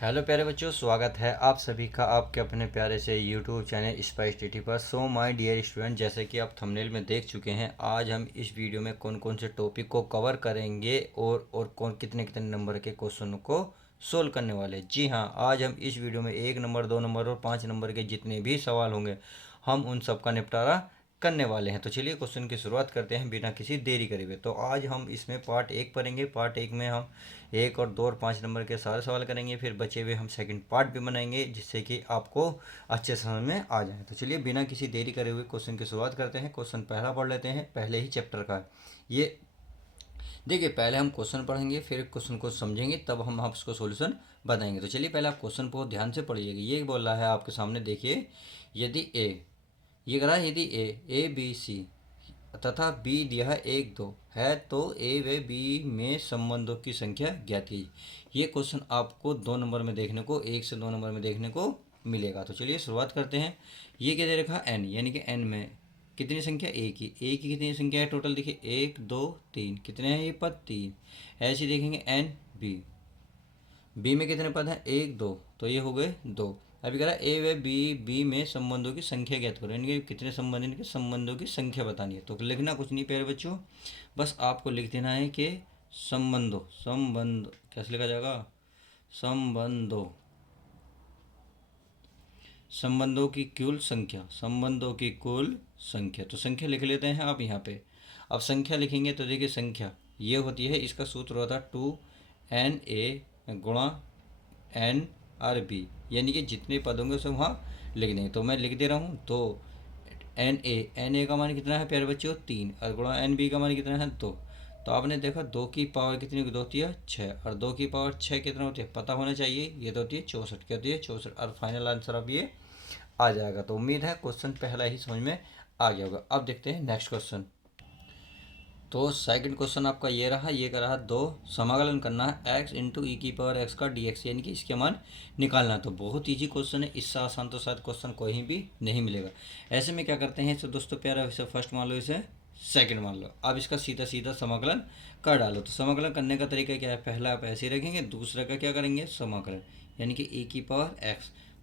Hello प्यारे बच्चों, स्वागत है आप सभी का आपके अपने प्यारे से यूट्यूब चैनल स्पाइस टीटी पर। सो माय डियर स्टूडेंट, जैसे कि आप थंबनेल में देख चुके हैं, आज हम इस वीडियो में कौन कौन से टॉपिक को कवर करेंगे और कौन कितने कितने नंबर के क्वेश्चन को सोल्व करने वाले हैं। जी हाँ, आज हम इस वीडियो में 1 नंबर, 2 नंबर और 5 नंबर के जितने भी सवाल होंगे हम उन सब का निपटारा करने वाले हैं। तो चलिए क्वेश्चन की शुरुआत करते हैं बिना किसी देरी करे हुए। तो आज हम इसमें पार्ट 1 पढ़ेंगे। पार्ट 1 में हम 1 और 2 और 5 नंबर के सारे सवाल करेंगे, फिर बचे हुए हम सेकंड पार्ट भी बनाएंगे जिससे कि आपको अच्छे समझ में आ जाए। तो चलिए बिना किसी देरी करे हुए क्वेश्चन की शुरुआत करते हैं। क्वेश्चन पहला पढ़ लेते हैं, पहले ही चैप्टर का है ये। देखिए, पहले हम क्वेश्चन पढ़ेंगे, फिर क्वेश्चन को समझेंगे, तब हम आपको सॉल्यूशन बताएंगे। तो चलिए पहले आप क्वेश्चन को ध्यान से पढ़िएगा। ये बोल रहा है आपके सामने, देखिए, यदि ए, ये कह रहा है यदि ए बी सी तथा बी दिया है 1 2 है, तो ए व बी में संबंधों की संख्या ज्ञात कीजिए। ये क्वेश्चन आपको 2 नंबर में देखने को, 1 से 2 नंबर में देखने को मिलेगा। तो चलिए शुरुआत करते हैं। ये क्या दे रखा, एन, यानी कि एन में कितनी संख्या, एक की कितनी संख्या है टोटल, देखिए 1 2 3, कितने हैं ये पद, 3। ऐसे ही देखेंगे एन बी में कितने पद हैं, 1 2, तो ये हो गए 2। अभी कह रहा है ए व बी में संबंधों की संख्या ज्ञात करो, यानी कि कितने संबंध, इनके संबंधों की संख्या बतानी है। तो लिखना कुछ नहीं प्यारे बच्चों, बस आपको लिख देना है कि संबंध कैसे लिखा जाएगा, संबंधों की कुल संख्या, तो संख्या लिख लेते हैं आप यहाँ पे। अब संख्या लिखेंगे तो देखिए संख्या ये होती है, इसका सूत्र होता है 2NA गुणा NRB, यानी कि जितने पद होंगे उसे वहाँ लिख देंगे। तो मैं लिख दे रहा हूँ, तो NA का मान कितना है प्यारे बच्चों, 3, और गुणा NB का मान कितना है, 2। तो आपने देखा 2 की पावर कितनी होती है, 6, और 2 की पावर 6 कितना होती है पता होना चाहिए, ये तो होती है 64, क्या होती है 64, और फाइनल आंसर अब ये आ जाएगा। तो उम्मीद है क्वेश्चन पहला ही समझ में आ गया होगा। अब देखते हैं नेक्स्ट क्वेश्चन। तो सेकंड क्वेश्चन आपका ये रहा, ये कर रहा 2, समाकलन करना है x इंटू ई की पावर x का dx, यानी कि इसके मान निकालना है। तो बहुत ईजी क्वेश्चन है, इससे आसान तो शायद क्वेश्चन कोई भी नहीं मिलेगा। ऐसे में क्या करते हैं, इसे दोस्तों प्यारा, इसे फर्स्ट मान लो, इसे सेकंड मान लो। अब इसका सीधा सीधा समाकलन कर डालो। तो समाकलन करने का तरीका क्या है, पहला आप ऐसे ही रखेंगे, दूसरा का क्या करेंगे, समाकलन, यानी कि e की पावर x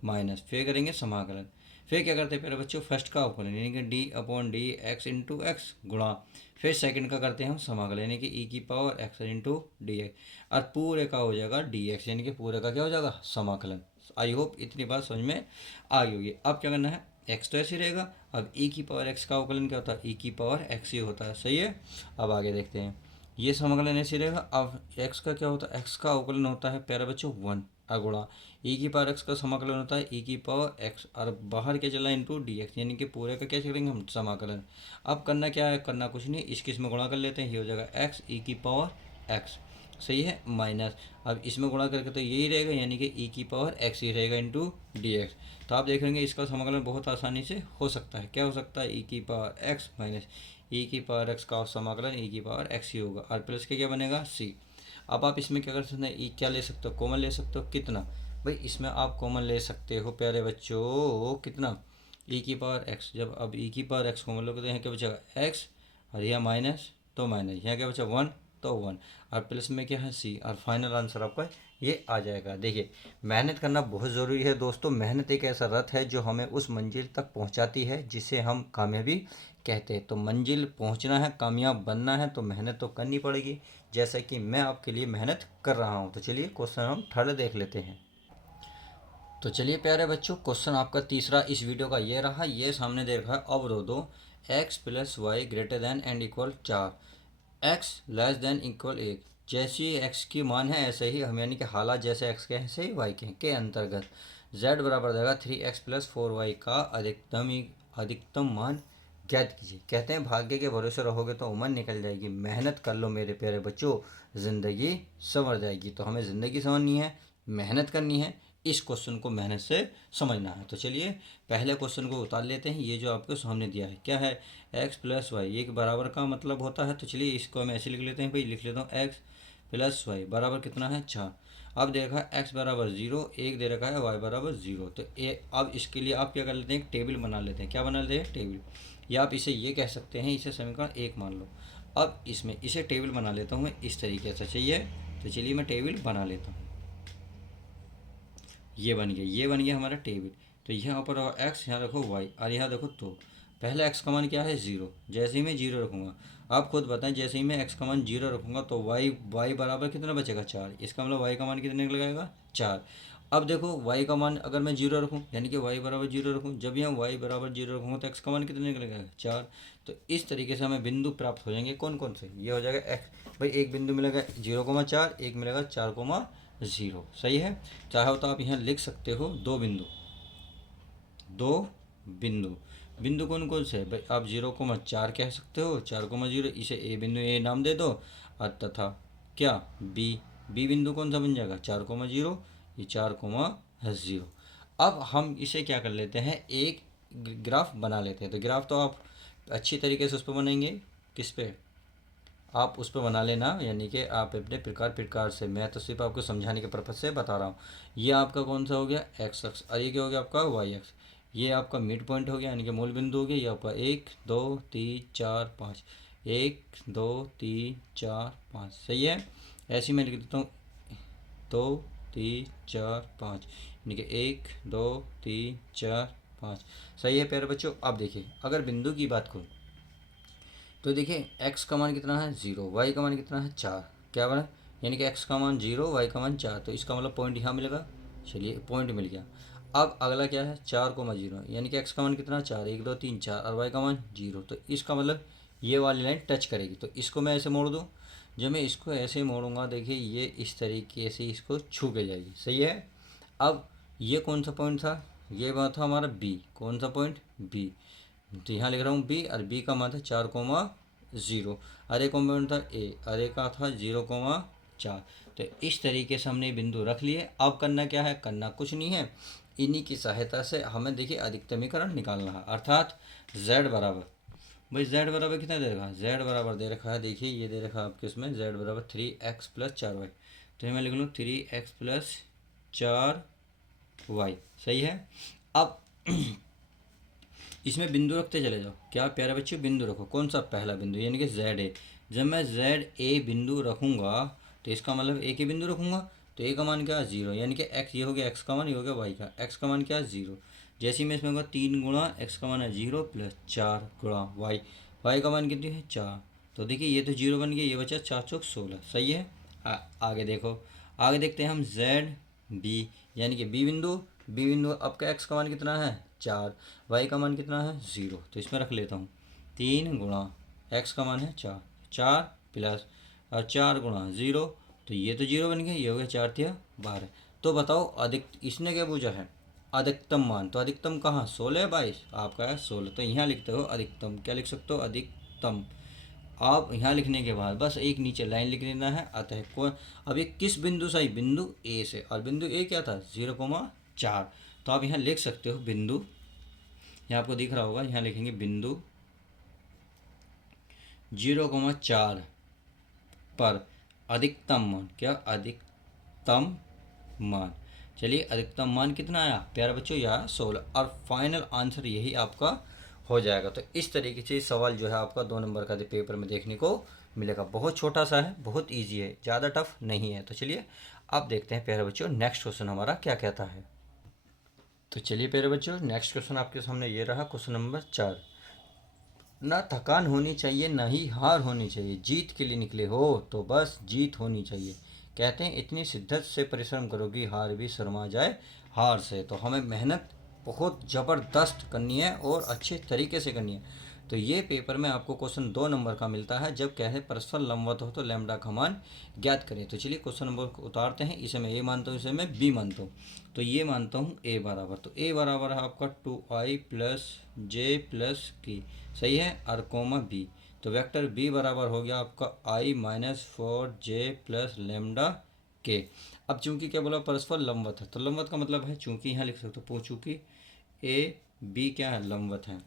माइनस, फिर करेंगे समाकलन, फिर क्या करते हैं प्यारे बच्चों, फर्स्ट का अवकलन, यानी कि d/dx इंटू एक्स गुणा, फिर सेकंड का करते हैं हम समाकलन, यानी कि e की power x into D X, और पूरे का हो जाएगा dx, यानी कि पूरे का क्या हो जाएगा, समाकलन। आई होप इतनी बात समझ में आ गई होगी। अब क्या करना है, x तो ऐसे ही रहेगा, अब e की पावर x का अवकलन क्या होता है, e की पावर x ही होता है, सही है। अब आगे देखते हैं, ये समाकलन ऐसे रहेगा। अब x का क्या होता है, x का अवकलन होता है प्यारे बच्चों 1, अगुणा e की पावर x का समाकलन होता है e की पावर x, और बाहर क्या चला इंटू डी एक्स, यानी कि पूरे का क्या करेंगे हम, समाकलन। अब करना क्या है, करना कुछ नहीं, इसमें गुणा कर लेते हैं, ये हो जाएगा x e की पावर x, सही है, माइनस, अब इसमें गुणा करके तो यही रहेगा, यानी कि e की पावर x ही रहेगा इंटू डी एक्स। तो आप देखेंगे इसका समाकलन बहुत आसानी से हो सकता है। क्या हो सकता है, e की पावर x माइनस e की पावर x का समाकलन e की पावर x ही होगा, और प्लस के क्या बनेगा c। अब आप इसमें क्या कर सकते हैं, ई क्या ले सकते हो, कॉमन ले सकते हो, कितना भाई, इसमें आप कॉमन ले सकते हो प्यारे बच्चों, कितना, ई की पावर एक्स। जब अब ई की पावर एक्स कॉमन लोगे तो यहाँ क्या बचेगा एक्स, और यह माइनस तो माइनस, यहाँ क्या बचा 1 तो 1, और प्लस में क्या है सी, और फाइनल आंसर आपका ये आ जाएगा। देखिए, मेहनत करना बहुत ज़रूरी है दोस्तों। मेहनत एक ऐसा रथ है जो हमें उस मंजिल तक पहुंचाती है जिसे हम कामयाबी कहते हैं। तो मंजिल पहुंचना है, कामयाब बनना है, तो मेहनत तो करनी पड़ेगी, जैसा कि मैं आपके लिए मेहनत कर रहा हूं। तो चलिए क्वेश्चन हम थर्ड देख लेते हैं। तो चलिए प्यारे बच्चों, क्वेश्चन आपका तीसरा इस वीडियो का ये रहा, ये सामने दे रखा है, अवरोधों x plus y greater than and equal 4, x less than equal 1, जैसी x की मान है ऐसे ही हम, यानी कि हालात जैसे x के हैं ऐसे ही y के अंतर्गत z बराबर देगा 3x प्लस 4y का अधिकतम मान ज्ञात कीजिए। कहते हैं भाग्य के भरोसे रहोगे तो उम्र निकल जाएगी, मेहनत कर लो मेरे प्यारे बच्चों, ज़िंदगी संवर जाएगी। तो हमें ज़िंदगी संवरनी है, मेहनत करनी है, इस क्वेश्चन को मेहनत से समझना है। तो चलिए पहले क्वेश्चन को उतार लेते हैं। ये जो आपको सामने दिया है क्या है, x प्लस वाई, ये बराबर का मतलब होता है। तो चलिए इसको हम ऐसे लिख लेते हैं भाई, लिख लेता हूँ x प्लस वाई बराबर कितना है 4। अब दे रखा है x बराबर 0, एक दे रखा है y बराबर 0। तो अब इसके लिए आप क्या कर लेते हैं, एक टेबल बना लेते हैं। क्या बना लेते हैं, टेबल, या आप इसे ये कह सकते हैं, इसे समीकरण 1 मान लो। अब इसमें इसे टेबल बना लेता हूँ मैं इस तरीके से, चाहिए। तो चलिए मैं टेबल बना लेता हूँ। ये बन गया, ये बन गया हमारा टेबल। तो यहाँ पर एक्स, यहाँ रखो वाई, और यहाँ देखो तो पहला एक्स का मान क्या है 0, जैसे ही मैं 0 रखूँगा, आप खुद बताएं, जैसे ही मैं एक्स का मान 0 रखूँगा तो वाई बराबर कितना बचेगा 4, इसका मतलब वाई का मान कितने निकलेगा 4। अब देखो वाई का मान अगर मैं 0 रखूँ, यानी कि वाई बराबर 0 रखूँ, जब यहाँ वाई बराबर 0 रखूँगा तो एक्स का मान कितने निकलेगा 4। तो इस तरीके से हमें बिंदु प्राप्त हो जाएंगे, कौन कौन से, ये हो जाएगा एक्स, भाई एक बिंदु मिलेगा 0,4, एक मिलेगा 4,0। सही है। चाहे तो आप यहाँ लिख सकते हो दो बिंदु, बिंदु कौन कौन से है भाई, आप 0,4 कह सकते हो, 4,0, इसे ए बिंदु ए नाम दे दो, और तथा क्या बी बिंदु कौन सा बन जाएगा 4,0, ये 4,0। अब हम इसे क्या कर लेते हैं, एक ग्राफ बना लेते हैं। तो ग्राफ तो आप अच्छी तरीके से उस पर बनाएंगे, किस पे, आप उस पर बना लेना, यानी कि आप अपने प्रकार से, मैं तो सिर्फ आपको समझाने के पर्पज़ से बता रहा हूँ। ये आपका कौन सा हो गया एक्स अक्ष, और ये क्या हो गया आपका वाई अक्ष। ये आपका मिड पॉइंट हो गया, यानी कि मूल बिंदु हो गया। ये आपका 1 2 3 4 5, 1 2 3 4 5, सही है। ऐसे ही मैं लिख देता हूँ 2 3 4 5, यानी कि 1 2 3 4 5, सही है प्यारे बच्चों। अब देखिए अगर बिंदु की बात करूँ तो देखिए एक्स का मान कितना है 0, वाई का मान कितना है 4, क्या बना, यानी कि एक्स का मान 0, वाई का मान 4, तो इसका मतलब पॉइंट यहाँ मिलेगा। चलिए पॉइंट मिल गया। अब अगला क्या है 4,0, यानी कि एक्स का मान कितना 4, 1 2 3 4, और वाई का मान 0, तो इसका मतलब ये वाली लाइन टच करेगी। तो इसको मैं ऐसे मोड़ दूँ, जब मैं इसको ऐसे मोड़ूंगा देखिए ये इस तरीके से इसको छू के जाएगी, सही है। अब ये कौन सा पॉइंट था, ये बात था हमारा बी, कौन सा पॉइंट बी, तो यहाँ लिख रहा हूँ बी, और बी का मान था 4,0, अरे कौन पॉइंट था ए, अरे का था 0,4। तो इस तरीके से हमने बिंदु रख लिए। अब करना क्या है, करना कुछ नहीं है, इन्हीं की सहायता से हमें देखिए अधिकतमीकरण निकालना है, अर्थात z बराबर, भाई z बराबर कितना दे रखा है, z बराबर दे रखा है, देखिए ये दे रखा है आपके उसमें z बराबर 3x + 4y, तो मैं लिख लूँ 3x + 4y, सही है। अब इसमें बिंदु रखते चले जाओ, क्या प्यारे बच्चे बिंदु रखो, कौन सा पहला बिंदु, यानी कि जेड ए। जब मैं जेड ए बिंदु रखूँगा तो इसका मतलब ए के बिंदु रखूँगा, तो ए का मान क्या है 0, यानी कि एक्स, ये हो गया एक्स का मान, ये हो गया वाई का, एक्स का मान क्या है 0। जैसे ही मैं इसमें होगा 3 गुणा एक्स का मान है 0 + 4 गुणा वाई, वाई का मान कितनी है 4, तो देखिए ये तो 0 बन गया, ये बचा 4 चौक 16, सही है। आगे देखो, आगे देखते हैं हम जेड बी, यानी कि बी बिंदु आपका एक्स का मान कितना है 4, वाई का मान कितना है 0, तो इसमें रख लेता हूँ 3 गुणा एक्स का मान है 4, 4 प्लस और 4 गुणा 0, तो ये तो 0 बन गया, ये हो गया 4 तिया 12। तो बताओ इसने क्या पूछा है अधिकतम मान, तो अधिकतम कहाँ 16 22, आपका है 16, तो यहाँ लिखते हो अधिकतम, क्या लिख सकते हो अधिकतम। आप यहाँ लिखने के बाद बस एक नीचे लाइन लिख लेना है, अतः कौन, अब ये किस बिंदु से आई, बिंदु ए से, और बिंदु ए क्या था 0,4, तो आप यहाँ लिख सकते हो बिंदु, यहाँ आपको दिख रहा होगा, यहाँ लिखेंगे बिंदु 0,4 पर अधिकतम मान, क्या अधिकतम मान। चलिए अधिकतम मान कितना आया प्यारे बच्चों, यह 16, और फाइनल आंसर यही आपका हो जाएगा। तो इस तरीके से सवाल जो है आपका 2 नंबर का पेपर में देखने को मिलेगा। बहुत छोटा सा है, बहुत इजी है, ज़्यादा टफ नहीं है। तो चलिए अब देखते हैं प्यारे बच्चों नेक्स्ट क्वेश्चन हमारा क्या कहता है। तो चलिए प्यारे बच्चों नेक्स्ट क्वेश्चन आपके सामने ये रहा, क्वेश्चन नंबर 4। ना थकान होनी चाहिए ना ही हार होनी चाहिए, जीत के लिए निकले हो तो बस जीत होनी चाहिए। कहते हैं इतनी शिद्दत से परिश्रम करोगी हार भी शर्मा जाए हार से। तो हमें मेहनत बहुत ज़बरदस्त करनी है और अच्छे तरीके से करनी है। तो ये पेपर में आपको क्वेश्चन 2 नंबर का मिलता है, जब क्या है परस्पर लंबवत हो तो लैम्डा का मान ज्ञात करें। तो चलिए क्वेश्चन नंबर को उतारते हैं, इसे मैं ए मानता हूँ, इसे मैं बी मानता हूँ। तो ये मानता हूँ ए बराबर, तो ए बराबर है आपका 2i + j + k, सही है, और कोमा बी। तो वेक्टर बी बराबर हो गया आपका i - 4j + लैम्डा के। अब चूंकि क्या बोला परस्पर लंबवत है, तो लंबवत का मतलब है चूंकि, यहाँ लिख सकते हो चूंकि ए बी क्या है लंबवत है,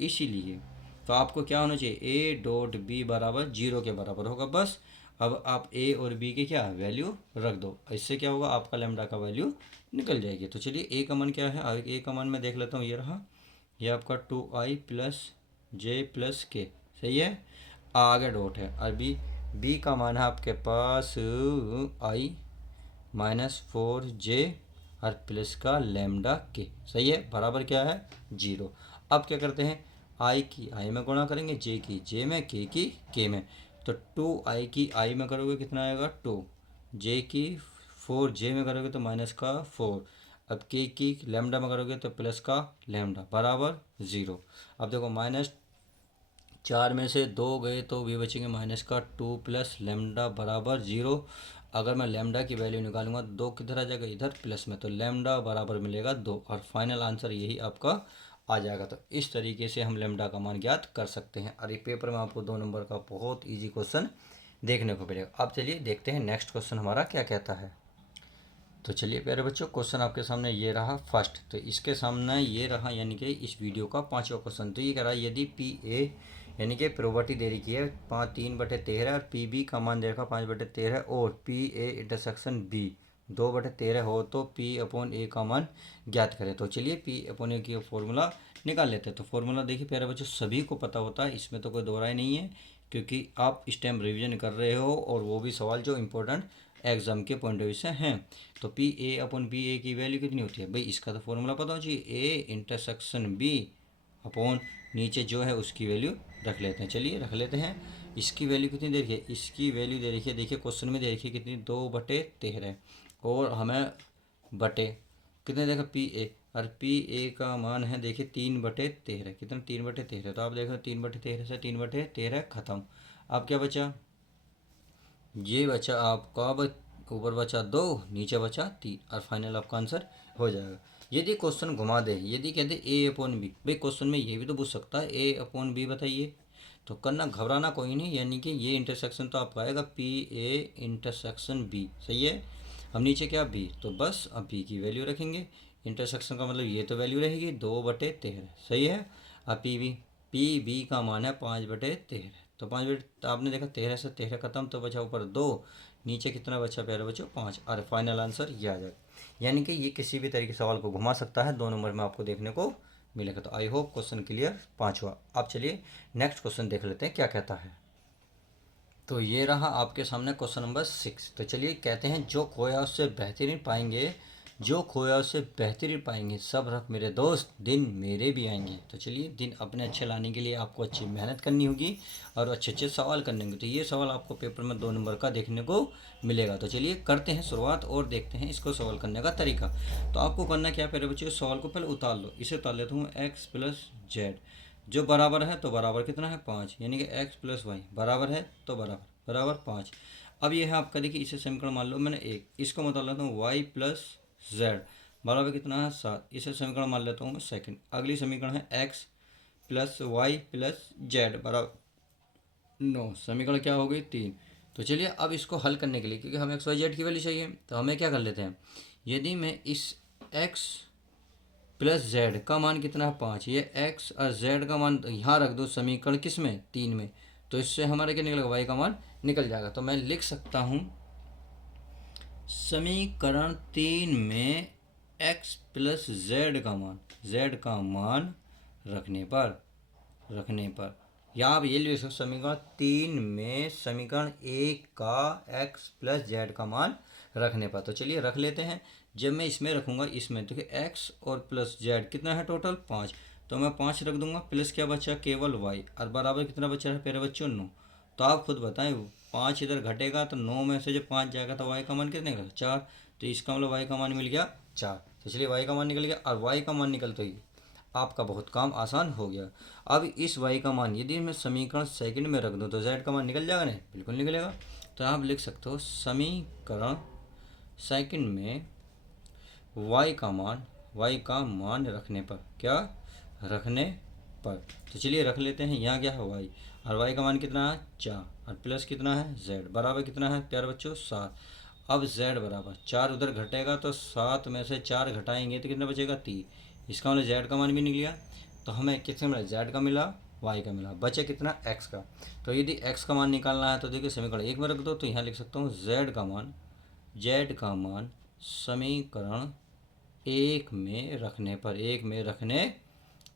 इसीलिए तो आपको क्या होना चाहिए ए डॉट बी बराबर 0 के बराबर होगा बस। अब आप ए और बी के क्या वैल्यू रख दो, इससे क्या होगा आपका लैम्डा का वैल्यू निकल जाएगी। तो चलिए ए का मान क्या है, ए का मान मैं देख लेता हूँ, ये रहा, ये आपका 2i + j + k, सही है। आगे डॉट है, और बी का मान है आपके पास i - 4j और प्लस का लैम्डा के, सही है, बराबर क्या है 0। अब क्या करते हैं, आई की आई में गुणा करेंगे, जे की जे में, के की के में। तो 2i की आई में करोगे कितना आएगा 2, जे की 4j में करोगे तो माइनस का 4, अब के की लैम्डा में करोगे तो प्लस का लैम्डा बराबर 0। अब देखो माइनस 4 में से 2 गए तो भी बचेंगे माइनस का 2 प्लस लैम्डा बराबर 0। अगर मैं लैम्डा की वैल्यू निकालूंगा 2 किधर आ जाएगा, इधर प्लस में, तो लैम्डा बराबर मिलेगा 2 और फाइनल आंसर यही आपका आ जाएगा। तो इस तरीके से हम लैम्डा का मान ज्ञात कर सकते हैं। और ये पेपर में आपको 2 नंबर का बहुत ईजी क्वेश्चन देखने को मिलेगा। अब चलिए देखते हैं नेक्स्ट क्वेश्चन हमारा क्या कहता है। तो चलिए प्यारे बच्चों, क्वेश्चन आपके सामने ये रहा फर्स्ट। तो इसके सामने ये रहा यानी कि इस वीडियो का 5वां क्वेश्चन। तो ये कह रहा है यदि पी ए यानी कि प्रॉपर्टी दे रखी है 3/13 और पी बी का मान दे रखा 5/13 और पी ए इंटरसेक्शन बी 2/13 हो तो पी अपॉन ए का मान ज्ञात करें। तो चलिए पी अपॉन ए की फॉर्मूला निकाल लेते हैं। तो फॉर्मूला देखिए प्यारे बच्चों, सभी को पता होता है, इसमें तो कोई दो राय नहीं है, क्योंकि आप इस टाइम रिविजन कर रहे हो और वो भी सवाल जो इम्पोर्टेंट एग्जाम के पॉइंट ऑफ व्यू से हैं। तो पी ए अपॉन बी ए की वैल्यू कितनी होती है भाई, इसका तो फॉर्मूला पता हो चाहिए, ए इंटरसेक्शन बी अपॉन नीचे जो है उसकी वैल्यू रख लेते हैं। चलिए रख लेते हैं। इसकी वैल्यू कितनी दे रखी है, इसकी वैल्यू दे रखी है, देखिए क्वेश्चन में दे रखी है कितनी 2/13 और हमें बटे कितने देखा पी ए, और पी ए का मान है देखिए 3/13, कितना 3/13। तो आप देखो 3/13 से 3/13 खत्म। अब क्या बचा, ये बचा आपका ऊपर बचा 2, नीचे बचा 3 और फाइनल आपका आंसर हो जाएगा। यदि क्वेश्चन घुमा दे, यदि कहते ए अपॉन बी, भाई क्वेश्चन में ये भी तो पूछ सकता है ए अपॉन बी बताइए, तो करना घबराना कोई नहीं, यानी कि ये इंटरसेक्शन तो आपका आएगा पी ए इंटरसेक्शन बी, सही है। हम नीचे क्या बी, तो बस अब बी की वैल्यू रखेंगे, इंटरसेक्शन का मतलब ये तो वैल्यू रहेगी 2/13, सही है। अब पी बी का मान है 5/13, तो 5 तो आपने देखा 13 से 13 खत्म, तो बचा ऊपर 2, नीचे कितना बचा प्यारे बच्चों 5 और फाइनल आंसर ये आ जाएगा। यानी कि ये किसी भी तरीके सवाल को घुमा सकता है, 2 नंबर में आपको देखने को मिलेगा। तो आई होप क्वेश्चन क्लियर 5वां। अब चलिए नेक्स्ट क्वेश्चन देख लेते हैं क्या कहता है। तो ये रहा आपके सामने क्वेश्चन नंबर 6। तो चलिए कहते हैं जो खोया उससे बेहतरीन पाएंगे, जो खोया उससे बेहतरीन पाएंगे, सब रख मेरे दोस्त दिन मेरे भी आएंगे। तो चलिए दिन अपने अच्छे लाने के लिए आपको अच्छी मेहनत करनी होगी और अच्छे अच्छे सवाल करने होंगे। तो ये सवाल आपको पेपर में 2 नंबर का देखने को मिलेगा। तो चलिए करते हैं शुरुआत और देखते हैं इसको सवाल करने का तरीका। तो आपको करना क्या पहले बच्चों, सवाल को पहले उतार लो, इसे उतार लेता हूँ एक्स प्लस जेड, जो बराबर है तो बराबर कितना है 5, यानी कि एक्स प्लस वाई बराबर है तो बराबर बराबर 5। अब ये है आपका, देखिए इसे समीकरण मान लो मैंने एक, इसको मैं लेता हूँ वाई प्लस जेड बराबर कितना है 7, इसे समीकरण मान लेता हूँ मैं सेकंड। अगली समीकरण है x plus y plus z बराबर 9, समीकरण क्या हो गई 3। तो चलिए अब इसको हल करने के लिए, क्योंकि हमें एक्स वाई जेड की वैल्यू चाहिए, तो हमें क्या कर लेते हैं, यदि मैं इस एक्स प्लस जेड का मान कितना है 5, ये एक्स और जेड का मान यहाँ रख दो समीकरण किस में 3 में, तो इससे हमारा क्या निकलेगा वाई का मान निकल जाएगा। तो मैं लिख सकता हूँ समीकरण 3 में एक्स प्लस जेड का मान रखने पर या आप ये लिख सकते समीकरण 3 में समीकरण 1 का एक्स प्लस जेड का मान रखने पर। तो चलिए रख लेते हैं। जब मैं इसमें रखूँगा, इसमें तो एक्स और प्लस जेड कितना है टोटल 5, तो मैं 5 रख दूंगा, प्लस क्या बचा केवल वाई और बराबर कितना बचा है प्यारे बच्चों 9। तो आप खुद बताएं 5 इधर घटेगा तो 9 में से जब 5 जाएगा तो वाई का मान कितने का 4, तो इसका मतलब वाई का मान मिल गया 4। तो चलिए वाई का मान निकल गया और वाई का मान निकलते ही आपका बहुत काम आसान हो गया। अब इस वाई का मान यदि मैं समीकरण सेकंड में रख दूं तो जेड का मान निकल जाएगा, नहीं बिल्कुल निकलेगा। तो आप लिख सकते हो समीकरण सेकंड में वाई का मान रखने पर, क्या रखने पर। तो चलिए रख लेते हैं, यहाँ क्या है वाई और वाई का मान कितना है 4 और प्लस कितना है जेड बराबर कितना है प्यारे बच्चों 7। अब जेड बराबर 4 उधर घटेगा तो 7 में से 4 घटाएंगे तो कितना बचेगा 3, इसका मतलब जेड का मान भी निकल गया। तो हमें किसका मिला, जेड का मिला वाई का मिला, बचे कितना एक्स का। तो यदि एक्स का मान निकालना है तो देखिए समीकरण 1 में रख दो, तो यहाँ लिख सकता हूँ जेड का मान समीकरण 1 में रखने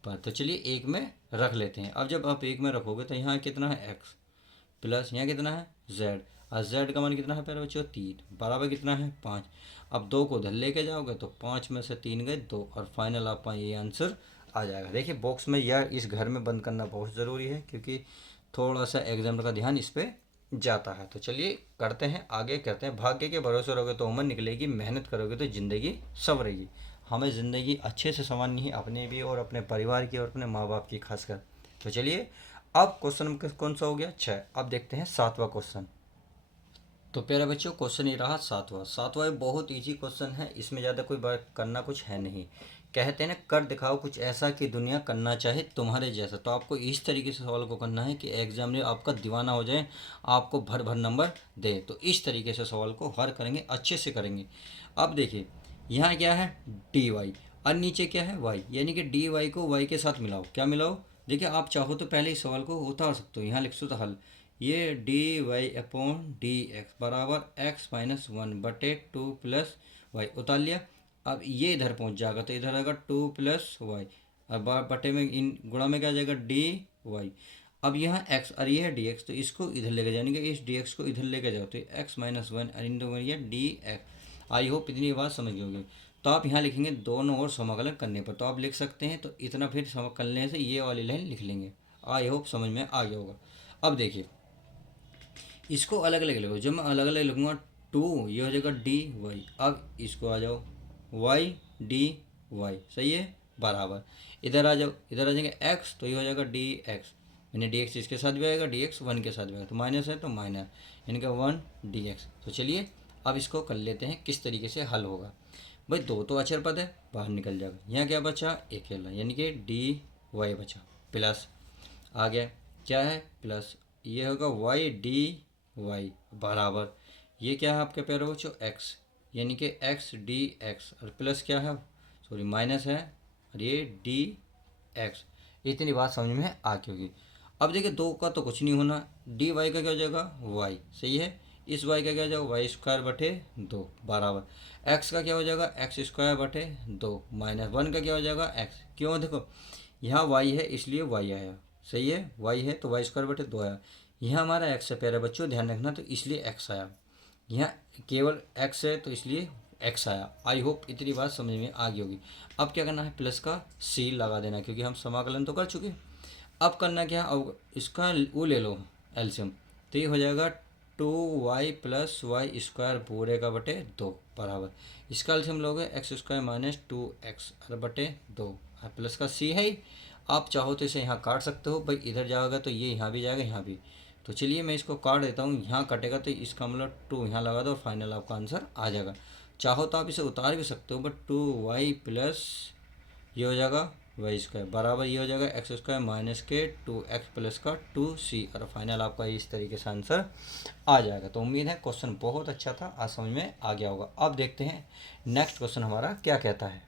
पर। तो चलिए 1 में रख लेते हैं। अब जब आप 1 में रखोगे तो यहाँ कितना है एक्स प्लस यहाँ कितना है जेड और जेड का मान कितना है प्यारे बच्चों 3 बराबर कितना है 5। अब 2 को उधर लेके जाओगे तो 5 में से 3 गए 2 और फाइनल आपका ये आंसर आ जाएगा। देखिए बॉक्स में या इस घर में बंद करना बहुत ज़रूरी है, क्योंकि थोड़ा सा एग्जाम का ध्यान इस पर जाता है। तो चलिए करते हैं आगे, करते हैं। भाग्य के भरोसे रहोगे तो उम्र निकलेगी, मेहनत करोगे तो ज़िंदगी संवरेगी। हमें ज़िंदगी अच्छे से संवारनी है, अपने भी और अपने परिवार की और अपने माँ बाप की खासकर। तो चलिए अब क्वेश्चन कौन सा हो गया 6। अब देखते हैं 7वां क्वेश्चन। तो प्यारे बच्चों क्वेश्चन ये रहा 7वां बहुत इजी क्वेश्चन है, इसमें ज़्यादा कोई बात करना कुछ है नहीं। कहते हैं ना, कर दिखाओ कुछ ऐसा कि दुनिया करना चाहे तुम्हारे जैसा। तो आपको इस तरीके से सवाल को करना है कि एग्जामिनर आपका दीवाना हो जाए, आपको भर भर नंबर दे। तो इस तरीके से सवाल को हल करेंगे, अच्छे से करेंगे। अब देखिए यहाँ क्या है डी वाई और नीचे क्या है वाई, यानी कि डी वाई को वाई के साथ मिलाओ। क्या मिलाओ? देखिए आप चाहो तो पहले इस सवाल को उतार सकते हो, यहाँ लिख सकते हो हल। ये d Y upon D x बराबर एक्स माइनस 1/2 प्लस वाई उतार लिया। अब ये इधर पहुंच जाएगा तो इधर आएगा 2 प्लस वाई, अब बटे में इन गुणा में क्या आ जाएगा डी वाई। अब यहाँ एक्स और ये है डी एक्स, तो इसको इधर लेके जाने के, इस डी एक्स को इधर लेके जाओ तो एक्स माइनस 1 और इन दोनों ये डी एक्स। आई होप इतनी बात समझ गए होंगे। तो आप यहाँ लिखेंगे दोनों ओर समाकलन करने पर, तो आप लिख सकते हैं तो इतना, फिर करने से ये वाली लाइन लिख लेंगे। आई होप समझ में आ गया होगा। अब देखिए इसको अलग अलग लिखो, जब मैं अलग अलग लिखूँगा 2 ये हो जाएगा डी वाई। अब इसको आ जाओ वाई डी वाई, सही है, बराबर इधर आ जाओ, इधर आ जाएंगे एक्स तो ये हो जाएगा डी एक्स, यानी डी एक्स इसके साथ भी आएगा, डी एक्स 1 के साथ भी आएगा, तो माइनस है तो माइनस, यानी कि 1 डी एक्स। तो चलिए अब इसको कर लेते हैं किस तरीके से हल होगा। भाई 2 तो अचर पद है, बाहर निकल जाएगा। यहाँ क्या बचा अकेला, यानी कि डी वाई बचा, प्लस आ गया क्या है प्लस, ये होगा वाई डी वाई बराबर, ये क्या है आपके प्यारे बच्चों एक्स, यानी कि एक्स डी एक्स, और प्लस क्या है सॉरी माइनस है और ये डी एक्स। इतनी बात समझ में आ गई होगी। अब देखिए 2 का तो कुछ नहीं होना, डी वाई का क्या हो जाएगा वाई, सही है। इस वाई का क्या हो जाएगा वाई स्क्वायर बटे 2 बराबर एक्स का क्या हो जाएगा एक्स स्क्वायर बटे 2 माइनस 1 का क्या हो जाएगा एक्स। क्यों? देखो यहाँ वाई है इसलिए वाई आया, सही है, वाई है तो वाई स्क्वायर बटे 2 आया। यहाँ हमारा एक्स है प्यारे बच्चों, ध्यान रखना, तो इसलिए एक्स आया। यहाँ केवल एक्स है तो इसलिए एक्स आया। आई होप इतनी बात समझ में आ गई होगी। अब क्या करना है प्लस का सी लगा देना, क्योंकि हम समाकलन तो कर चुके। अब करना क्या है, अब इसका वो ले लो एलसीएम, तो ये हो जाएगा 2y प्लस वाई स्क्वायर पूरे का बटे 2 बराबर, इसका एलसीएम लोगे एक्स स्क्वायर माइनस 2x बटे 2, प्लस का सी है ही। आप चाहो तो इसे यहाँ काट सकते हो, भाई इधर जाएगा तो ये यहाँ भी जाएगा यहाँ भी। तो चलिए मैं इसको काट देता हूँ, यहाँ कटेगा तो इसका मतलब 2 यहाँ लगा दो और फाइनल आपका आंसर आ जाएगा। चाहो तो आप इसे उतार भी सकते हो, बट 2y प्लस ये हो जाएगा वाई स्क्वायर बराबर ये हो जाएगा एक्स स्क्वायर माइनस के 2x प्लस का 2c, और फाइनल आपका इस तरीके से आंसर आ जाएगा। तो उम्मीद है क्वेश्चन बहुत अच्छा था, आज समझ में आ गया होगा। अब देखते हैं नेक्स्ट क्वेश्चन हमारा क्या कहता है।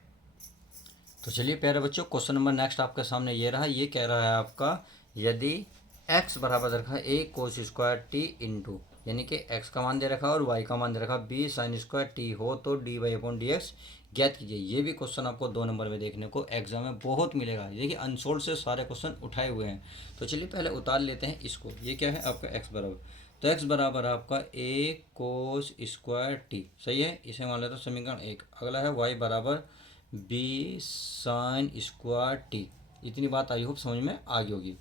तो चलिए प्यारे बच्चों क्वेश्चन नंबर नेक्स्ट आपके सामने ये रहा। ये कह रहा है आपका यदि x बराबर रखा है a cos square T into, यानी कि x का मान दे रखा और y का मान दे रखा b साइन स्क्वायर टी हो तो D Y upon D X ज्ञात कीजिए। ये भी क्वेश्चन आपको 2 नंबर में देखने को एग्जाम में बहुत मिलेगा। देखिए अनसोल्ड से सारे क्वेश्चन उठाए हुए हैं। तो चलिए पहले उतार लेते हैं इसको। ये क्या है आपका x बराबर, तो x बराबर आपका a कोस स्क्वायर टी, सही है, इसे मान लेते हैं समीकरण 1। अगला है y बराबर b साइन स्क्वायर टी। इतनी बात आई होप समझ में आ गई होगी।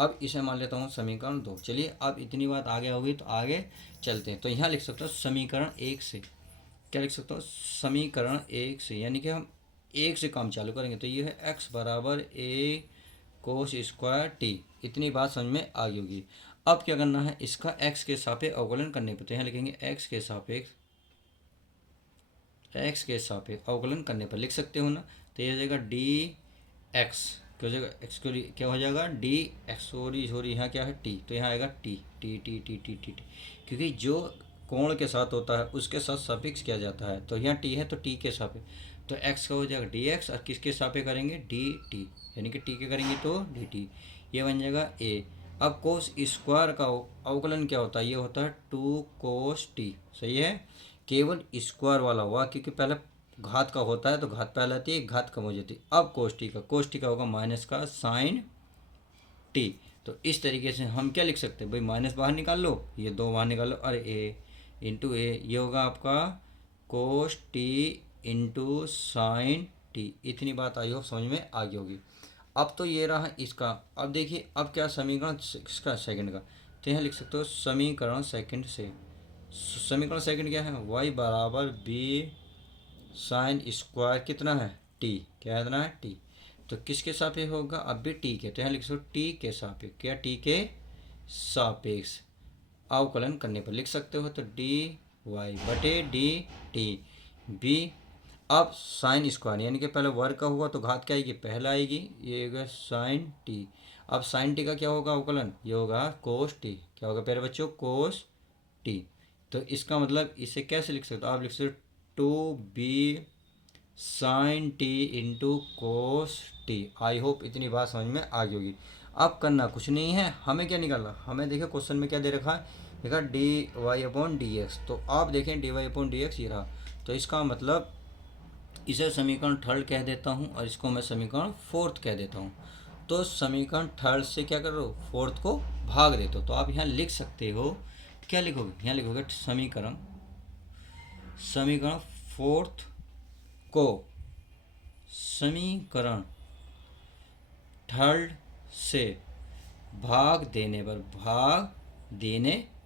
अब इसे मान लेता हूँ समीकरण 2। चलिए अब इतनी बात आगे होगी तो आगे चलते हैं। तो यहाँ लिख सकता हूँ समीकरण 1 से, क्या लिख सकता हूँ समीकरण 1 से, यानी कि हम 1 से काम चालू करेंगे। तो ये है x बराबर a कोस स्क्वायर टी। इतनी बात समझ में आ गई होगी। अब क्या करना है, इसका x के सापेक्ष अवकलन करने पर, तो यहाँ लिखेंगे x के सापेक्ष अवकलन करने पर लिख सकते हो ना, तो ये हो जाएगा डी एक्स, क्या हो जाएगा एक्स को क्या हो जाएगा डी एक्स, सॉरी यहाँ क्या है टी, तो यहाँ आएगा T T T T T T T, क्योंकि जो कोण के साथ होता है उसके साथ सापेक्ष किया जाता है। तो यहाँ टी है तो टी के सापेक्ष, तो एक्स का हो जाएगा डी एक्स और किसके सापेक्ष करेंगे डी टी, यानी कि टी के करेंगे तो डी टी, ये बन जाएगा ए। अब कोस स्क्वायर का अवकलन क्या होता है, ये होता है 2 कोस टी, सही है, केवल स्क्वायर वाला हुआ, क्योंकि पहले घात का होता है तो घात पहले आती है, घात कम हो जाती है। अब कोस टी का होगा माइनस का साइन टी। तो इस तरीके से हम क्या लिख सकते हैं, भाई माइनस बाहर निकाल लो, ये 2 बाहर निकाल लो, अरे ए इंटू ए, ये होगा आपका cos t into sine T. इतनी बात आई हो समझ में आ गई होगी। अब तो ये रहा इसका। अब देखिए अब क्या समीकरण इसका सेकंड का, तो यहाँ लिख सकते हो समीकरण सेकंड से। समीकरण सेकंड क्या है, y बराबर बी साइन स्क्वायर कितना है टी, क्या इतना है टी। तो किसके सापेक्ष होगा, अब भी टी के, तो यहाँ लिख सकते हो टी के सापेक्ष, क्या टी के सापेक्ष अवकलन करने पर लिख सकते हो, तो डी वाई बटे डी टी बी। अब साइन स्क्वायर यानी कि पहले वर्ग का हुआ तो घात क्या आएगी, पहला आएगी, ये होगा साइन टी। अब साइन टी का क्या होगा अवकलन, ये होगा कोस टी, क्या होगा प्यारे बच्चों, कोस टी। तो इसका मतलब इसे कैसे लिख सकते हो, आप लिख सकते हो two B sine T into cos T. I hope इतनी बात समझ में आ गई होगी। अब करना कुछ नहीं है, हमें क्या निकालना, हमें देखिए क्वेश्चन में क्या दे रखा है, देखा D Y upon D X. तो आप देखें D Y upon D X ये रहा, तो इसका मतलब इसे समीकरण थर्ड कह देता हूँ और इसको मैं समीकरण फोर्थ कह देता हूँ। तो समीकरण थर्ड से क्या करो, फोर्थ को भाग देते हो। तो आप यहाँ लिख सकते हो, क्या लिखोगे, यहाँ लिखोगे समीकरण फोर्थ को समीकरण थर्ड से भाग देने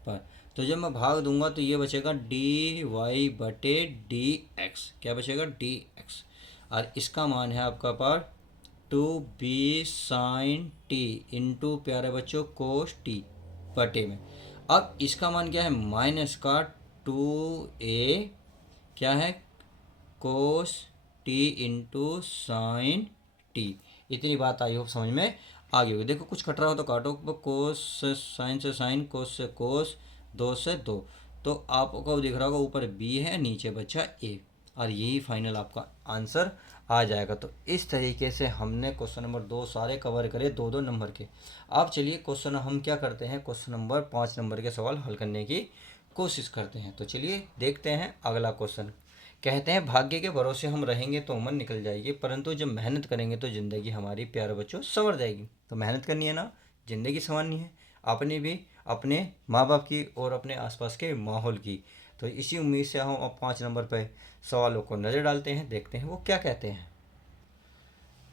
पर, तो जब मैं भाग दूंगा तो ये बचेगा डी वाई बटे डी एक्स, क्या बचेगा डी एक्स। और इसका मान है आपका पास two B sine T into प्यारे बच्चों कोस टी बटे में। अब इसका मान क्या है, माइनस का टू ए क्या है cos t into sine T. इतनी बात आई हो समझ में आ गई होगी। देखो कुछ कट रहा हो तो काटो, कोस से साइन, कोस से कोस, दो से दो, तो आपको दिख रहा होगा ऊपर बी है नीचे बचा ए, और यही फाइनल आपका आंसर आ जाएगा। तो इस तरीके से हमने क्वेश्चन नंबर 2 सारे कवर करे, 2-2 नंबर के। अब चलिए क्वेश्चन हम क्या करते हैं, क्वेश्चन नंबर 5 नंबर के सवाल हल करने की कोशिश करते हैं। तो चलिए देखते हैं अगला क्वेश्चन। कहते हैं भाग्य के भरोसे हम रहेंगे तो उम्र निकल जाएगी, परंतु जब मेहनत करेंगे तो ज़िंदगी हमारी प्यारे बच्चों संवर जाएगी। तो मेहनत करनी है ना, ज़िंदगी संवारनी है, अपनी भी, अपने माँ बाप की और अपने आसपास के माहौल की। तो इसी उम्मीद से हम अब 5 नंबर पर सवालों को नज़र डालते हैं, देखते हैं वो क्या कहते हैं।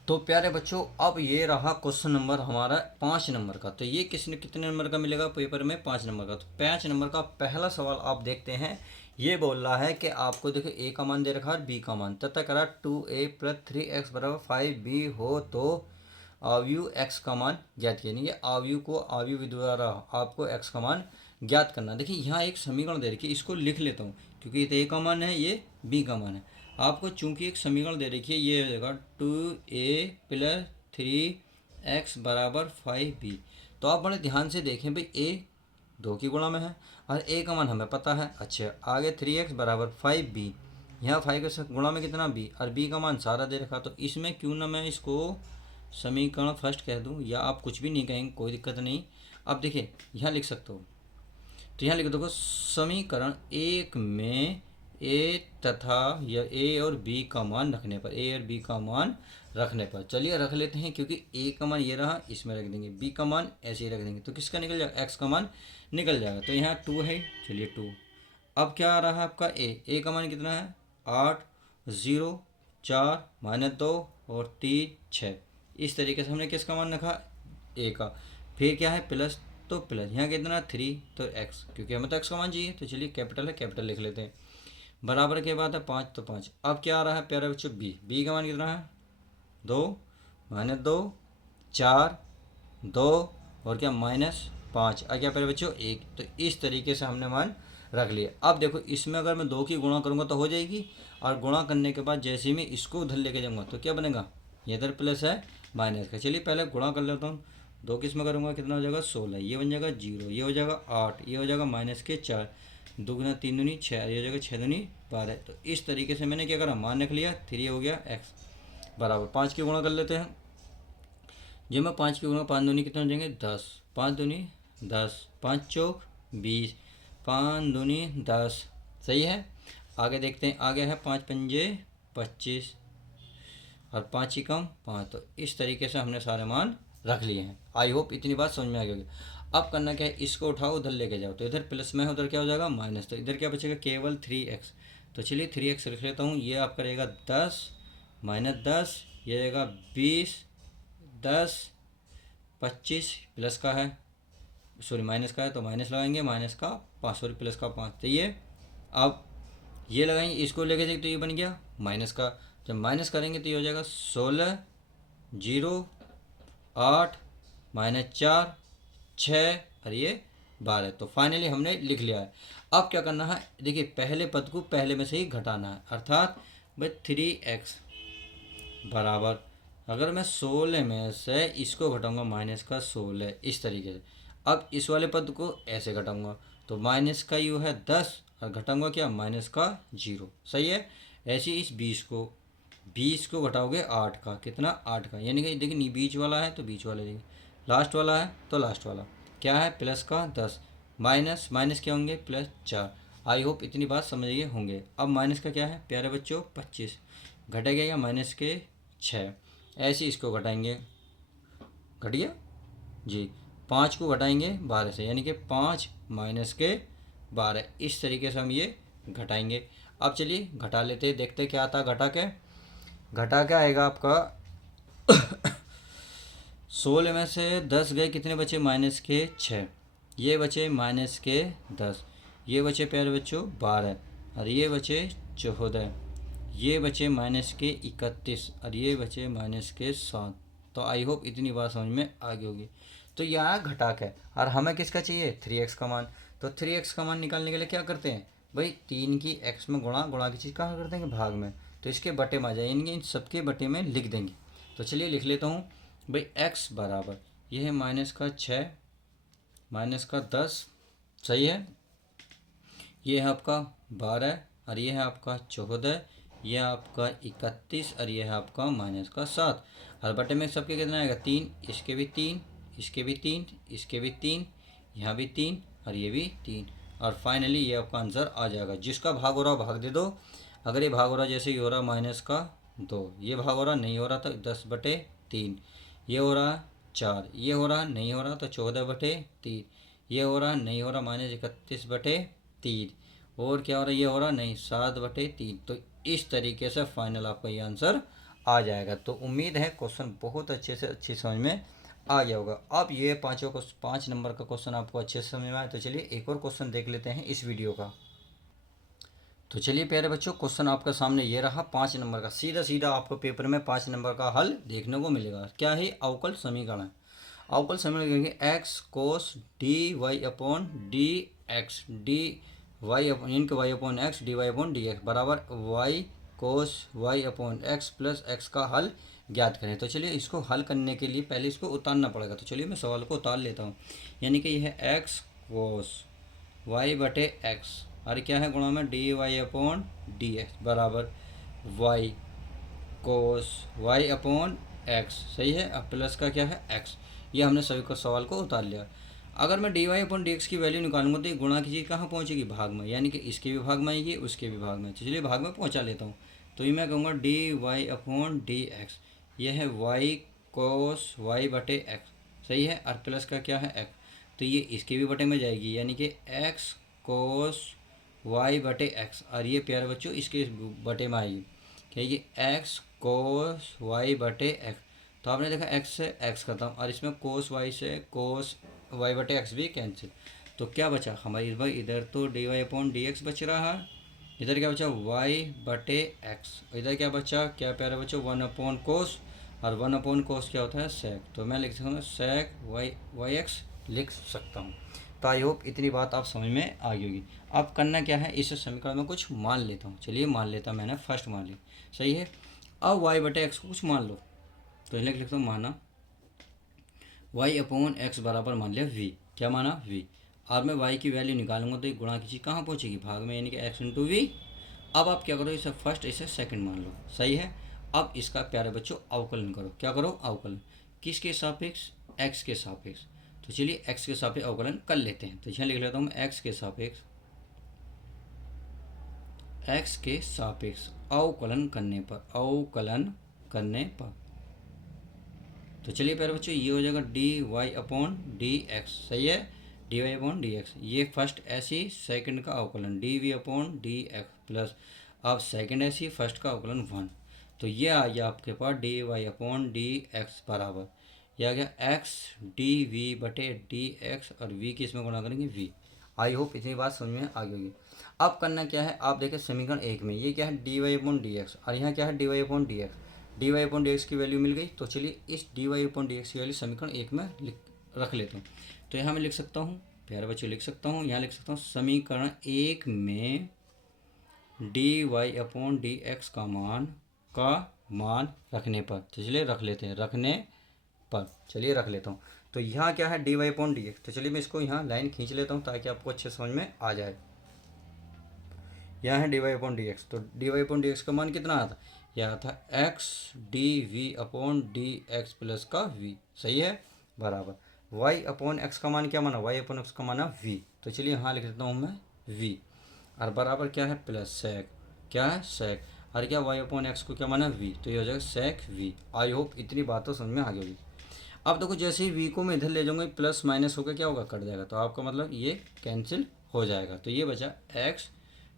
तो प्यारे बच्चों अब ये रहा क्वेश्चन नंबर हमारा 5 नंबर का। तो ये कितने नंबर का मिलेगा पेपर में, 5 नंबर का। तो 5 नंबर का पहला सवाल आप देखते हैं। ये बोल रहा है कि आपको देखो ए का मान दे रखा है, बी का मान, तथा करा 2a + 3x = 5b हो तो अवयव x का मान ज्ञात किया। यानी कि अवयव को अवयव द्वारा आपको x का मान ज्ञात करना। देखिए यहाँ एक समीकरण दे रखी है, इसको लिख लेता हूँ क्योंकि ये a का मान है, ये b का मान है। आपको चूंकि एक समीकरण दे रखी है, ये हो जाएगा 2a + 3x = 5b। तो आप बड़े ध्यान से देखें भाई, a 2 की गुणा में है और a का मान हमें पता है। अच्छा आगे 3x = 5b, यहाँ 5 के साथ गुणा में कितना b, और b का मान सारा दे रखा। तो इसमें क्यों ना मैं इसको समीकरण फर्स्ट कह दूँ, या आप कुछ भी नहीं कहेंगे कोई दिक्कत नहीं। अब देखिए यहाँ लिख सकते हो, तो यहाँ लिख दो समीकरण 1 में ए तथा या ए और बी का मान रखने पर, ए और बी का मान रखने पर, चलिए रख लेते हैं क्योंकि ए का मान ये रहा, इसमें रख देंगे, बी का मान ऐसे ही रख देंगे। तो किसका निकल जाएगा, एक्स का मान निकल जाएगा। तो यहाँ 2 है, चलिए 2। अब क्या आ रहा है आपका ए का मान कितना है 8, 0, 4, -2 और 3, 6। इस तरीके से हमने किसका मान रखा, ए का। फिर क्या है प्लस, तो प्लस यहाँ कितना 3, तो एक्स, क्योंकि हमें तो एक्स का मान चाहिए। तो चलिए कैपिटल है, कैपिटल लिख लेते हैं। बराबर के बाद है 5, तो 5। अब क्या आ रहा है प्यारे बच्चों बी का मान कितना है 2, -2, 4, 2 और क्या -5। अब क्या प्यारे बच्चों 1। तो इस तरीके से हमने मान रख लिया। अब देखो इसमें अगर मैं 2 की गुणा करूँगा तो हो जाएगी, और गुणा करने के बाद जैसे ही मैं इसको उधर लेके जाऊँगा तो क्या बनेगा, ये इधर प्लस है माइनस का। चलिए पहले गुणा कर लेता हूँ, 2 किस में करूँगा कितना हो जाएगा 16, ये बन जाएगा 0, ये हो जाएगा 8, ये हो जाएगा -4, 2 × 3 दूनी 6, ये हो जाएगा 6 दूनी 12। तो इस तरीके से मैंने क्या करा, मान रख लिया, 3 हो गया एक्स बराबर 5 की गुणा कर लेते हैं। जब मैं 5 की गुणा 5 दूनी कितना हो जाएंगे 10, 5 दूनी 10, 5 चौक 20, 5 दूनी 10। सही है। आगे देखते हैं, आगे है 5 पंजे 25 और 5 ही कम 5। तो इस तरीके से हमने सारे मान रख लिए हैं। आई होप इतनी बात समझ में आ गई होगी। अब करना क्या है, इसको उठाओ उधर लेके जाओ, तो इधर प्लस में है, उधर क्या हो जाएगा माइनस। तो इधर क्या बचेगा केवल 3x। तो चलिए 3x लिख लेता हूँ। ये आपका रहेगा 10 माइनस 10, ये रहेगा 20, 10, 25 प्लस का है, सॉरी माइनस का है तो माइनस लगाएंगे, माइनस का 5 सॉरी प्लस का 5। तो ये अब ये लगाएंगे, इसको लेके देख तो ये बन गया माइनस का। जब माइनस करेंगे तो ये हो जाएगा 16, 0, 8, माइनस 4, 6 और ये 12। तो फाइनली हमने लिख लिया है। अब क्या करना है, देखिए पहले पद को पहले में से ही घटाना है, अर्थात भाई 3x बराबर, अगर मैं 16 में से इसको घटाऊंगा माइनस का 16 इस तरीके से। अब इस वाले पद को ऐसे घटाऊंगा तो माइनस का यू है 10 और घटाऊंगा क्या माइनस का 0, सही है। ऐसे ही इस 20 को घटाओगे 8 का, कितना 8 का, यानी कि देखिए बीच वाला है तो बीच वाले, देखिए लास्ट वाला है तो लास्ट वाला क्या है प्लस का 10, माइनस माइनस क्या होंगे प्लस 4। आई होप इतनी बात समझ गए होंगे। अब माइनस का क्या है प्यारे बच्चों 25, घटेगा क्या माइनस के 6, ऐसे इसको घटाएंगे, घट गया जी। 5 को घटाएंगे 12 से, यानी कि 5 माइनस के 12, इस तरीके से हम ये घटाएंगे। अब चलिए घटा लेते हैं, देखते क्या आता है घटा क्या आएगा आपका 16 में से 10 गए, कितने बचे माइनस के 6, ये बचे माइनस के 10, ये बचे प्यारे बच्चों 12 और ये बचे 14, ये बचे माइनस के 31 और ये बचे माइनस के 7। तो आई होप इतनी बात समझ में आ गई होगी। तो यहाँ घटाक है और हमें किसका चाहिए 3x का मान। तो 3x का मान निकालने के लिए क्या करते हैं भाई, 3 की x में गुणा की चीज़ कहाँ कर देंगे भाग में, तो इसके बटे में आ जाए, यानी इन सबके बटे में लिख देंगे। तो चलिए लिख लेता हूँ भाई x बराबर, ये है माइनस का 6, माइनस का 10, सही है, ये है आपका 12 और ये है आपका 14, ये आपका 31 और ये है आपका माइनस का 7। और बटे में सबके कितना आएगा 3, इसके भी 3, इसके भी 3, इसके भी 3, यहाँ भी 3 और ये भी 3। और फाइनली ये आपका आंसर आ जाएगा। जिसका भाग हो रहा भाग दे दो, अगर ये भाग हो रहा जैसे ही हो रहा माइनस का 2, ये भाग हो रहा नहीं हो रहा तो 10/3, ये हो रहा 4, ये हो रहा नहीं हो रहा तो 14/3, ये हो रहा नहीं हो रहा -31/3, और क्या हो रहा है ये हो रहा नहीं 7/3। तो इस तरीके से फाइनल आपका ये आंसर आ जाएगा। तो उम्मीद है क्वेश्चन बहुत अच्छे से अच्छी समझ में आ गया होगा। अब ये 5 नंबर का क्वेश्चन आपको अच्छे से समझ में आया, तो चलिए एक और क्वेश्चन देख लेते हैं इस वीडियो का। तो चलिए प्यारे बच्चों, क्वेश्चन आपका सामने ये रहा 5 नंबर का, सीधा सीधा आपको पेपर में 5 नंबर का हल देखने को मिलेगा। क्या है अवकल समीकरण है। अवकल समीकरण X cos D Y upon D X D Y इनके Y upon X D Y upon D x बराबर Y cos Y upon X plus X का हल ज्ञात करें। तो चलिए इसको हल करने के लिए पहले इसको उतारना पड़ेगा। तो चलिए मैं सवाल को उतार लेता हूँ, यानी कि यह है एक्स कोस वाई बटे एक्स और क्या है गुणा में D Y upon D x बराबर Y cos Y upon X, सही है। अब प्लस का क्या है एक्स, ये हमने सभी को सवाल को उतार लिया। अगर मैं D Y upon D X की वैल्यू निकालूंगा तो ये गुणा की चीज़ कहाँ पहुँचेगी भाग में, यानी कि इसके भी भाग में आएगी उसके भी भाग में। तो चलिए भाग में पहुँचा लेता हूँ। तो ये मैं कहूँगा D Y upon D X, ये है वाई कोस वाई बटे एक्स, सही है। और प्लस का क्या है एक्स, तो ये इसके भी बटे में जाएगी, यानी कि एक्स कोस वाई बटे एक्स, और ये प्यारे बच्चों इसके बटे में आएगी, क्या ये एक्स कोस वाई बटे एक्स। तो आपने देखा एक्स से एक्स खत्म और इसमें कोस वाई से कोस वाई बटे एक्स भी कैंसिल। तो क्या बचा हमारी भाई, इधर तो D Y upon D X बच रहा है, इधर क्या बचा वाई बटे एक्स, इधर क्या बचा क्या प्यारे बच्चों 1 अपॉन कोस, और 1 अपॉन कोस क्या होता है सेक। तो मैं लिख सकता हूँ सेक वाई एक्स लिख सकता हूँ। तो आई होप इतनी बात आप समझ में आ गई होगी। अब करना क्या है, इस समीकरण में कुछ मान लेता हूँ। चलिए मान लेता मैंने फर्स्ट मान लिया, सही है। अब वाई बटे एक्स को कुछ मान लो, तो लिख लिखता हूँ माना वाई अपॉन एक्स बराबर मान लिया वी, क्या माना वी। और मैं वाई की वैल्यू निकालूंगा तो ये गुणा की चीज़ कहाँ पहुँचेगी भाग में, यानी कि एक्स इंटू वी। अब आप क्या करो, इसे फर्स्ट इसे सेकंड मान लो, सही है। अब इसका प्यारे बच्चों अवकलन करो, क्या करो अवकलन, किसके सापेक्ष एक्स के सापेक्ष। तो चलिए एक्स के सापेक्ष अवकलन कर लेते हैं। तो यहाँ लिख लेता हूँ मैं एक्स के सापेक्ष अवकलन करने पर तो चलिए प्यारे बच्चों ये हो जाएगा D Y upon D X, सही है, dy/dx। ये फर्स्ट ऐसी सेकंड का अवकलन dv/dx प्लस अब सेकंड ऐसी फर्स्ट का अवकलन 1, तो ये आ गया आपके पास D Y upon D x बराबर, यह आ गया एक्स डी वी बटे डी एक्स, और वी की इसमें गुणा करेंगे वी। आई होप इतनी बात समझ में आ गई होगी। अब करना क्या है, आप देखें समीकरण 1 में ये क्या है D Y upon D X, और यहाँ क्या है D Y upon D X. D Y upon D X की वैल्यू मिल गई, तो चलिए इस D Y upon D X की वैल्यू समीकरण 1 में रख लेता हूँ। तो यहाँ मैं लिख सकता हूँ, प्यारे बच्चों लिख सकता हूँ, यहाँ लिख सकता हूँ समीकरण 1 में D Y upon D X का मान रखने पर, तो चलिए रख लेते हैं, रखने पर चलिए रख लेता हूँ। तो यहाँ क्या है D Y upon D X, तो चलिए मैं इसको यहाँ लाइन खींच लेता हूँ ताकि आपको अच्छे समझ में आ जाए। यहाँ है D Y upon D X, तो D Y upon D X का मान कितना आता, यह था X D V upon D X plus का वी, सही है, बराबर वाई अपॉन एक्स का मान क्या माना, वाई अपॉन एक्स का माना वी, तो चलिए यहाँ लिख देता हूँ मैं वी, और बराबर क्या है प्लस सेक, क्या है सेक, और क्या वाई अपॉन एक्स को क्या माना वी, तो ये हो जाएगा सेक वी। आई होप इतनी बात तो समझ में आ गई होगी। अब देखो जैसे ही वी को मैं इधर ले जाऊँगा प्लस माइनस होकर क्या होगा, कट जाएगा, तो आपका मतलब ये कैंसिल हो जाएगा, तो ये बचा X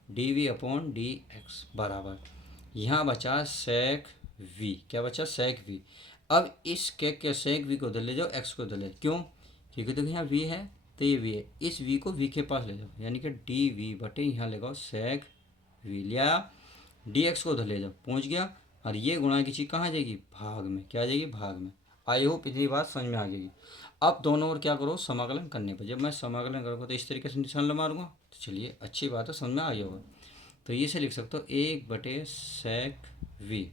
D V upon D x बराबर, यहाँ बचा सेक वी, क्या बचा सेक वी। अब इस के सेक वी को उधर ले जाओ, एक्स को उधर ले, क्यों, क्योंकि देखो यहाँ वी है तो ये वी है, इस वी को वी के पास ले जाओ, यानी कि डी वी बटे यहाँ लगाओ सेक वी, लिया डी एक्स को उधर ले जाओ, पहुँच गया, और ये गुणा की चीज़ कहाँ जाएगी, भाग में, क्या आ जाएगी, भाग में। आई होप इतनी बात समझ में आ गई। अब दोनों ओर क्या करो, समाकलन करने पर, जब मैं समाकलन करूँगा तो इस तरीके से निशान मारूंगा, तो चलिए अच्छी बात है, समझ में आ गया होगा। तो ये से लिख सकते हो 1/sec v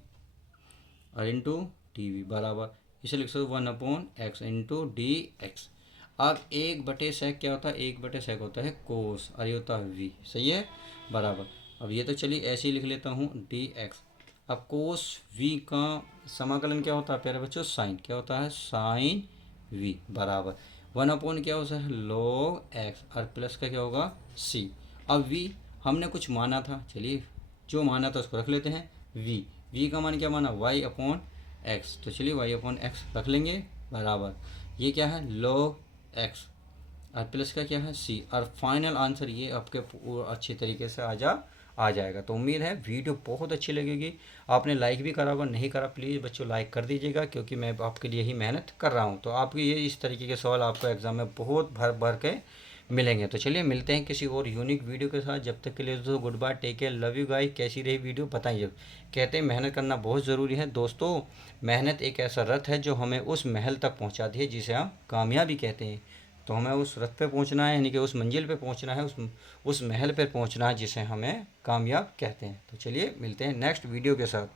और इंटू डी वी बराबर, इसे लिख सकते हो 1/x इंटू डी एक्स। अब 1/sec क्या होता है, 1/sec होता है कोस, और ये होता है v, सही है, बराबर। अब ये तो चलिए ऐसे ही लिख लेता हूँ डी एक्स। अब कोस v का समाकलन क्या होता है प्यारे बच्चों, साइन, क्या होता है साइन v बराबर 1/, क्या होता है log x, और प्लस का क्या होगा c। अब v हमने कुछ माना था, चलिए जो माना था उसको रख लेते हैं, v का मान क्या माना y अपॉन एक्स, तो चलिए y अपॉन एक्स रख लेंगे बराबर, ये क्या है log x, और प्लस का क्या है c, और फाइनल आंसर ये आपके अच्छे तरीके से आ जाएगा। तो उम्मीद है वीडियो बहुत अच्छी लगेगी। आपने लाइक भी करा होगा, नहीं करा प्लीज़ बच्चों लाइक कर दीजिएगा, क्योंकि मैं आपके लिए ही मेहनत कर रहा हूँ। तो आपके ये इस तरीके के सवाल आपको एग्ज़ाम में बहुत भर भर के मिलेंगे। तो चलिए मिलते हैं किसी और यूनिक वीडियो के साथ, जब तक के लिए दोस्तों good bye, take care, love you guys. कैसी रही वीडियो बताइए। कहते हैं मेहनत करना बहुत ज़रूरी है दोस्तों, मेहनत एक ऐसा रथ है जो हमें उस महल तक पहुँचाती है जिसे हम कामयाबी कहते हैं। तो हमें उस रथ पे पहुंचना है, यानी कि उस मंजिल पे पहुंचना है, उस महल पे पहुंचना है जिसे हमें कामयाब कहते हैं। तो चलिए मिलते हैं नेक्स्ट वीडियो के साथ।